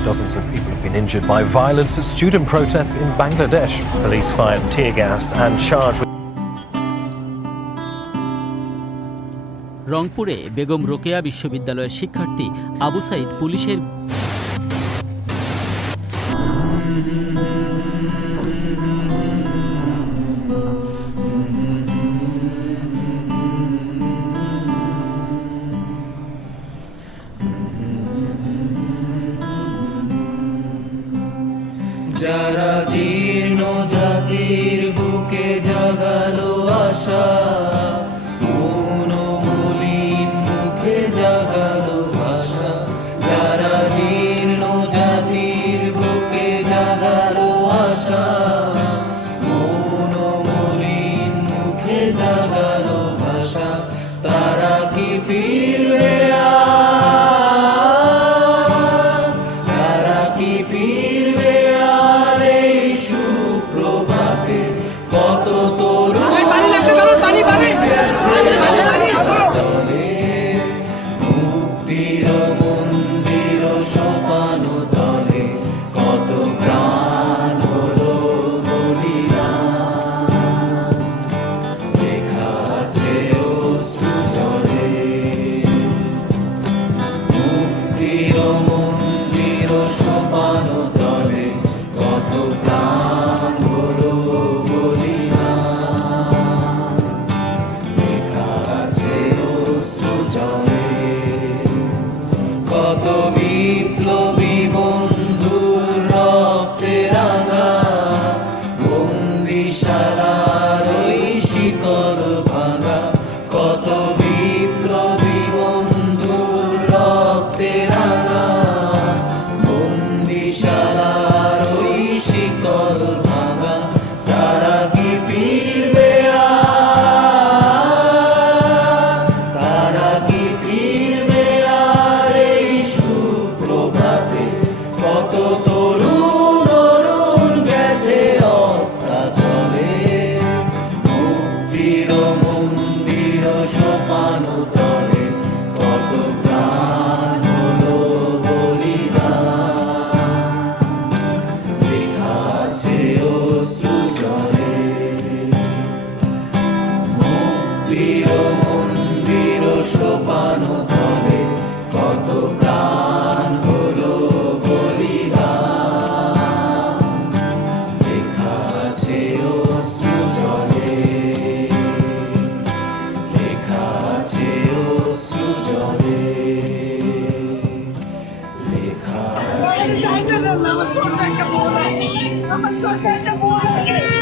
Dozens of people have been injured by violence at student protests in Bangladesh. Police fired tear gas and charged with রংপুরে বেগম রোকেয়া বিশ্ববিদ্যালয়ের শিক্ষার্থী আবু সাইদ পুলিশের যারা জীর্ণ জাতির বুকে জাগালো আশা, মৌনমলিন মুখে জাগালো ভাষা। যারা জীর্ণ জাতির বুকে জাগালো আশা, মৌনমলিন মুখে জাগালো ভাষা। তারা কি ফিরবে আর? তারা কি ফিরবে আর এই সুপ্রভাতে? কত তরুণ চলে মুক্তির মন্দির সোপান তলে, কত প্রাণ হলো বলিদান। লেখা আছে অশ্রু জলে, মুক্তির মন্দির সোপান তলে, কত প্রাণ হলো বলিদান। লেখা আছে অশ্রু জলে, কত বিপ্লবী বন্ধুর রক্তে রাঙা বন্দিশালার ওই শিকল ভাঙা। কত বিপ্লবী বন্ধুর রক্তে রাঙা বন্দিশালার ওই শিকল ভাঙা। তারা কি ফিরবে আর? তারা কি ফিরবে আর এই সুপ্রভাতে? কত তরুণ অরুণ গেছে অস্তাচলে, মুক্তির মন্দির সোপান তলে, কত প্রাণ হলো বলিদান। লেখা আছে অশ্রু জলে, মুক্তির মন্দির সোপান তলে, কত প্রাণ হলো বলিদান। লেখা আছে অশ্রু জলে, লেখা আছে অশ্রু জলে, লেখা আছে অশ্রু জলে।